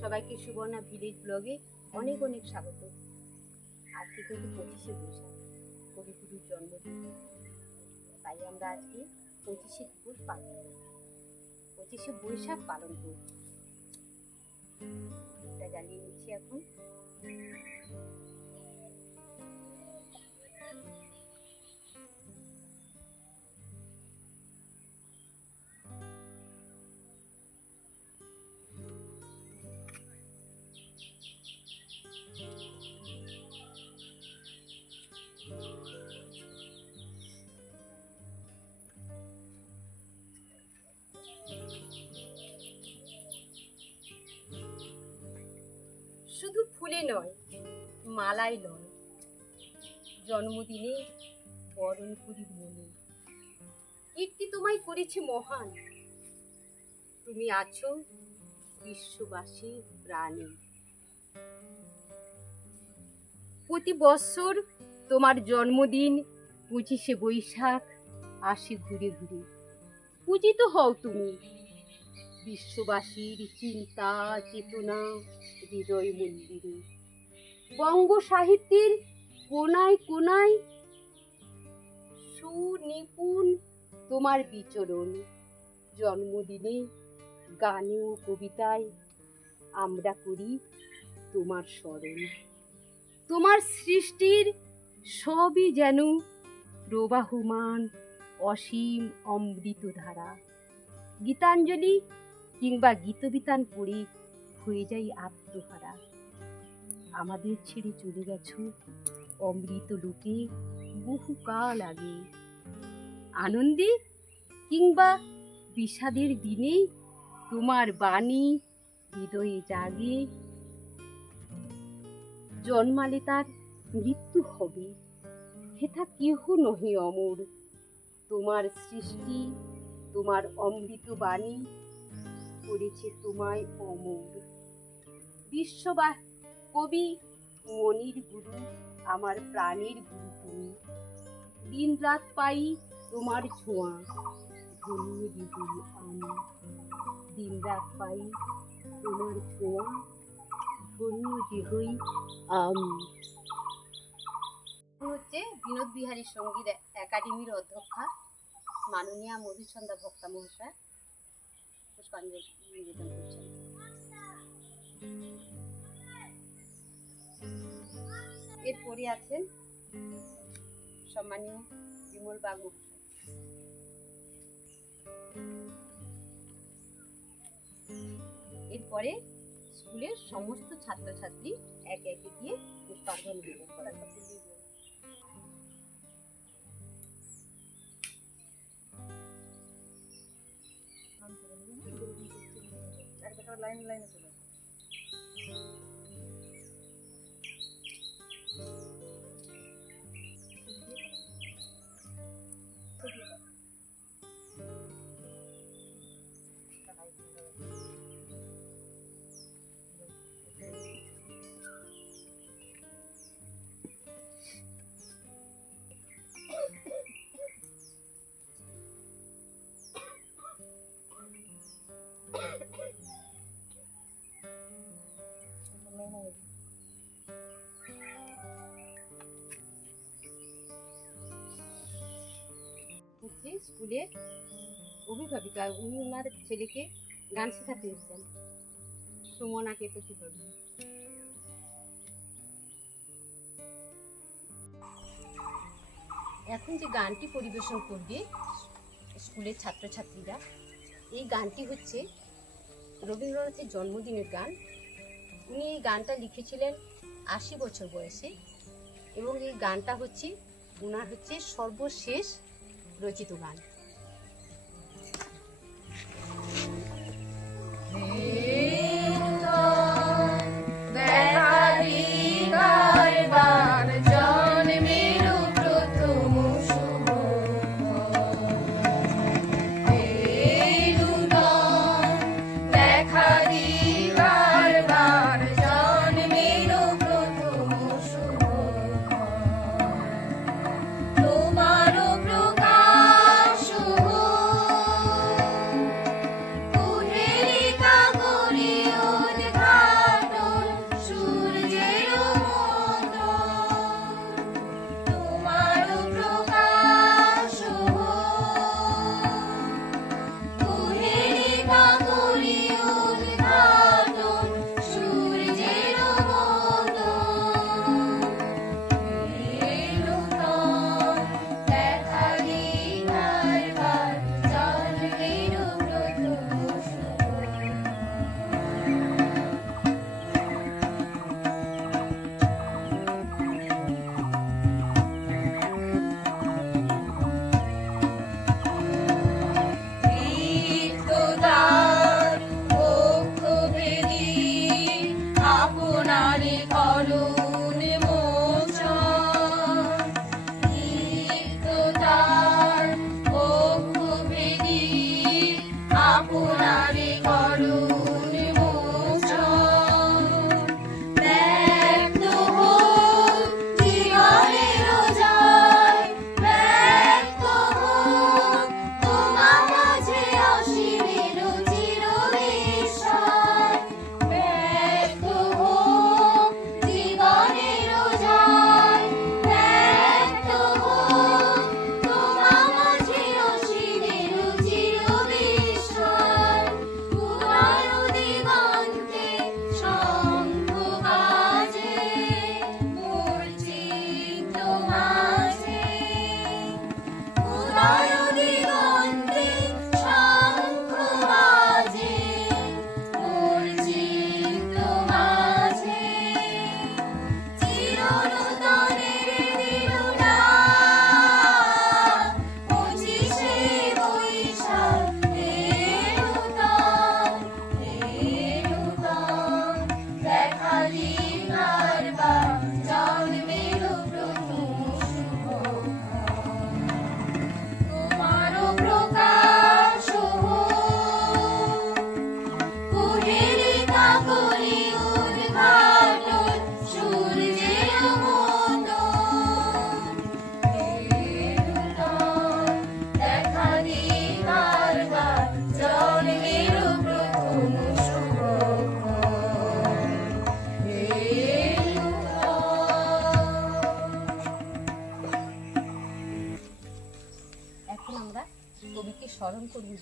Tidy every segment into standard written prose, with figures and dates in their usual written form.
সবাইকে সুবর্ণা ভিলেজ ব্লগে অনেক অনেক স্বাগত। আজকে কিন্তু 25শে বৈশাখ, কবিগুরুর জন্মদিন। তাই আমরা আজকে 25শে দিবস পালন করি, 25শে বৈশাখ পালন করি। এটা জ্বালিয়ে নিচ্ছি এখন। শুধু ফুলে নয়, মালাই নয়, জন্মদিনে বরণ করি মনে। কীর্তি তোমায় করেছে মহান, তুমি আছো বিশ্ববাসী প্রাণে। প্রতি বছর তোমার জন্মদিন 25শে বৈশাখ আসে ঘুরে ঘুরে। পূজিত হও তুমি বিশ্ববাসীর চিন্তা চেতনা হৃদয় মন্দিরে। বঙ্গ সাহিত্যের কোনায় কোনায় সুনিপুণ তোমার বিচরণ। জন্মদিনে গানে ও কবিতায় আমরা করি তোমার স্মরণ। তোমার সৃষ্টির সবই যেন প্রবাহমান অসীম অমৃত ধারা। গীতাঞ্জলি কিংবা গীতবিতান পড়ে হয়ে যাই আত্মহারা। আমাদের ছেড়ে চলে গেছো অমৃত লোকে বহুকাল আগে। আনন্দে কিংবা বিষাদের দিনে তোমার বাণী হৃদয়ে জাগে। জন্মালে তার মৃত্যু হবে, হেথা কেহ নহে অমর। তোমার সৃষ্টি তোমার অমৃত বাণী করেছে তোমায় অমর। বিশ্ববা কবি মনির গুরু, আমার প্রাণের গুরু তুমি। দিন রাত পাই তোমার ছোঁয়া, ধন্য জীবন আমি। দিন রাত পাই তোমার ছোঁয়া, ধন্য জীবন আমি। হচ্ছে বিনোদ বিহারী সঙ্গীত একাডেমির অধ্যক্ষা মাননীয়া মধুচন্দ্রা ভক্তা মহাশয় পুষ্পাঞ্জলি নিবেদন করছেন। এরপরে আছেন সম্মানীয় বিমল বাগ মহাশয়। এরপরে স্কুলের সমস্ত ছাত্রছাত্রী একে একে গিয়ে পুষ্পার্ঘ্য নিবেদন করার কথা। লাইন লাইনে চলে স্কুলের অভিভাবিকা, উনি ওনার ছেলেকে গান শেখাতে এসেছেন, সুমনাকে প্রতিবন্ধী। এখন যে গানটি পরিবেশন করবে স্কুলের ছাত্রছাত্রীরা, এই গানটি হচ্ছে রবীন্দ্রনাথের জন্মদিনের গান। উনি এই গানটা লিখেছিলেন 80 বছর বয়সে, এবং এই গানটা হচ্ছে ওনার সর্বশেষ রচিত গান। প্রকাশ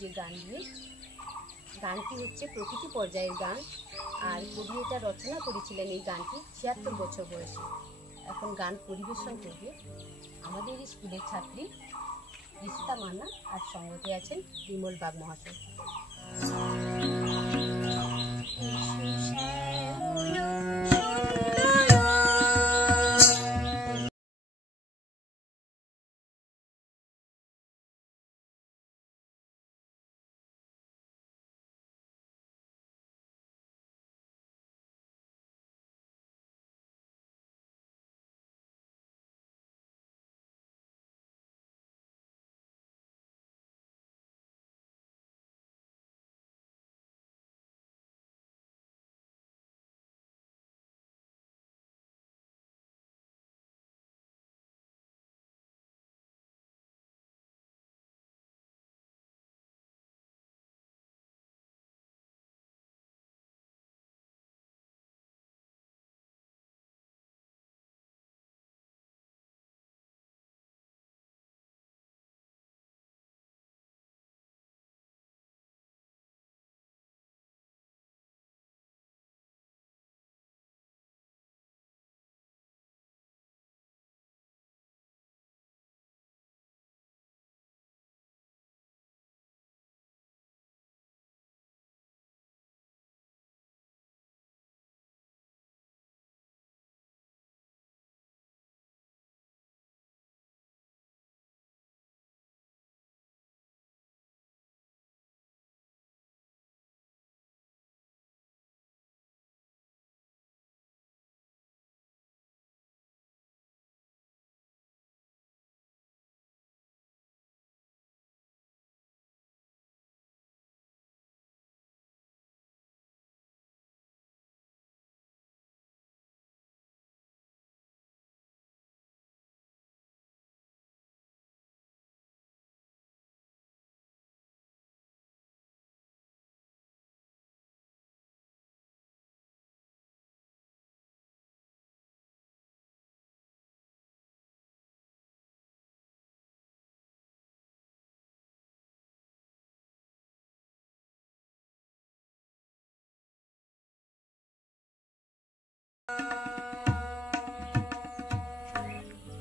যে গান নিয়ে। গানটি হচ্ছে প্রকৃতি পর্যায়ের গান, আর কবি এটা রচনা করেছিলেন এই গানটি ৭৬ বছর বয়সে। এখন গান পরিবেশন করবে আমাদের স্কুলের ছাত্রী রিস্তা মান্না, আর সঙ্গতে আছেন বিমল বাগ মহাশয়।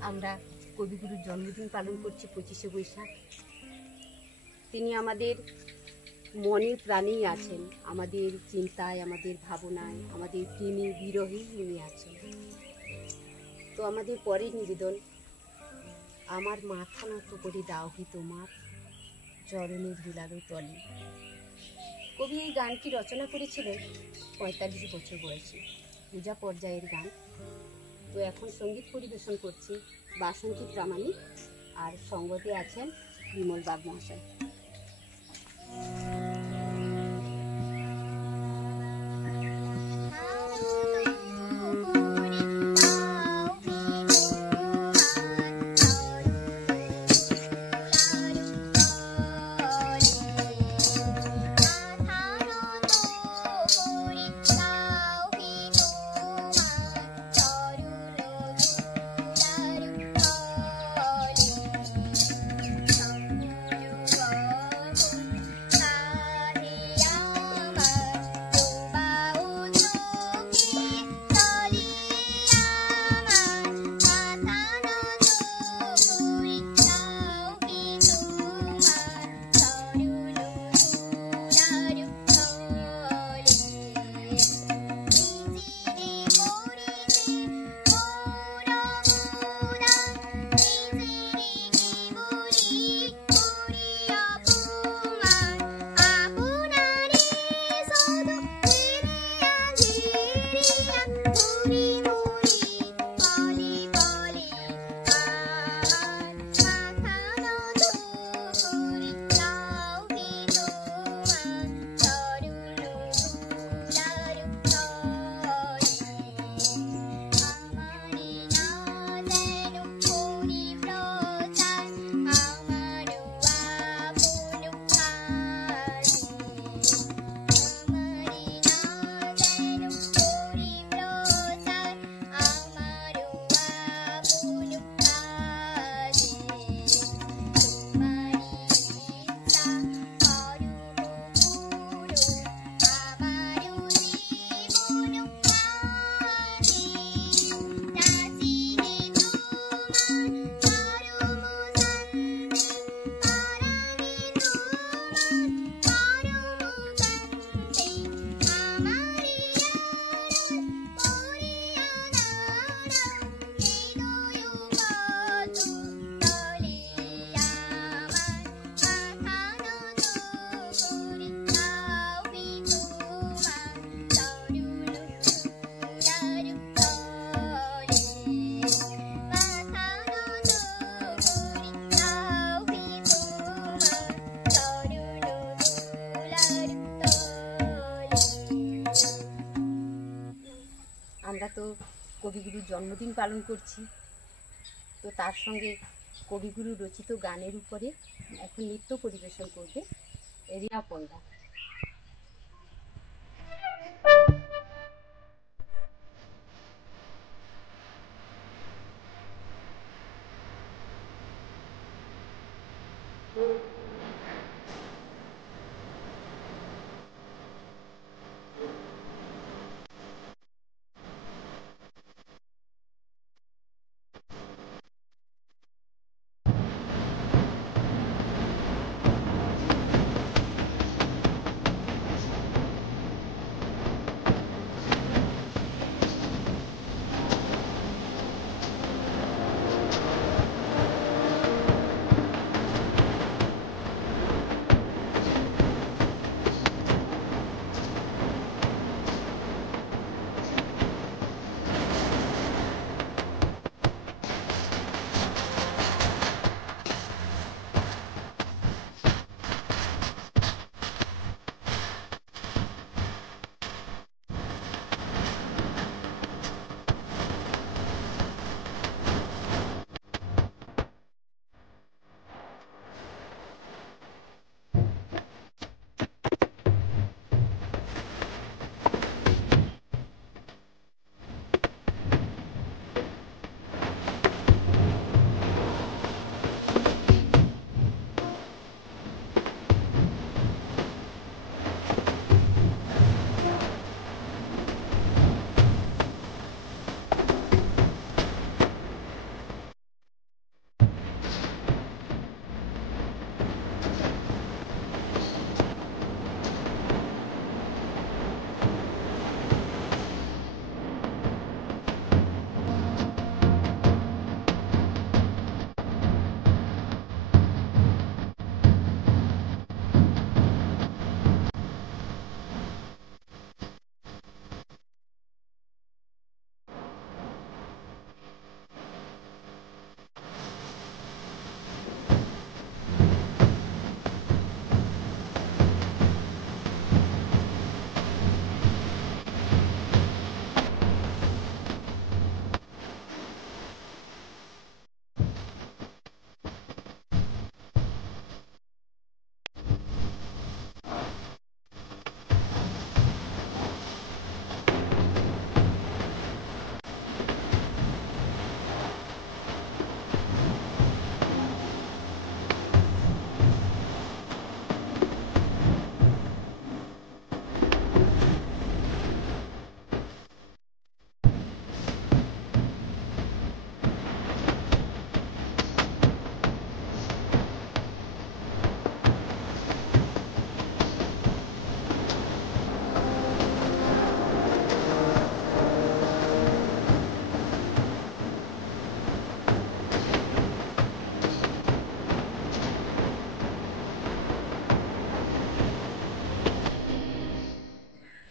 আমরা কবিগুরুর জন্মদিন পালন করছি ২৫শে বৈশাখ। তিনি আমাদের মনে প্রাণেই আছেন, আমাদের চিন্তায়, আমাদের ভাবনায়, আমাদের প্রেমী বিরহেই উনি আছেন। তো আমাদের পরের নিবেদন, আমার মাথা নত করে দাও হি তোমার চরণের ধুলালো তলে। কবি এই গানটি রচনা করেছিলেন ৪৫ বছর বয়সে, পূজা পর্যায়ের গান। তো এখন সঙ্গীত পরিবেশন করছি বাসন্তী প্রামাণিক, আর সঙ্গতে আছেন বিমল বাগ মহাশয়। আমরা তো কবিগুরুর জন্মদিন পালন করছি, তো তার সঙ্গে কবিগুরু রচিত গানের উপরে এখন নৃত্য পরিবেশন করবে রিয়া পণ্ডা।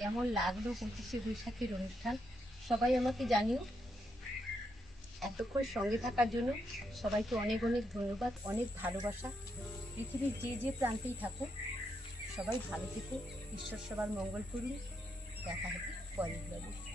কেমন লাগলো 25শে বৈশাখের অনুষ্ঠান সবাই আমাকে জানিও। এতক্ষণ সঙ্গে থাকার জন্য সবাইকে অনেক অনেক ধন্যবাদ, অনেক ভালোবাসা। পৃথিবীর যে যে প্রান্তেই থাকো সবাই ভালো থেকো, ঈশ্বর সবার মঙ্গল করুন। দেখা হবে পরের ব্লগে।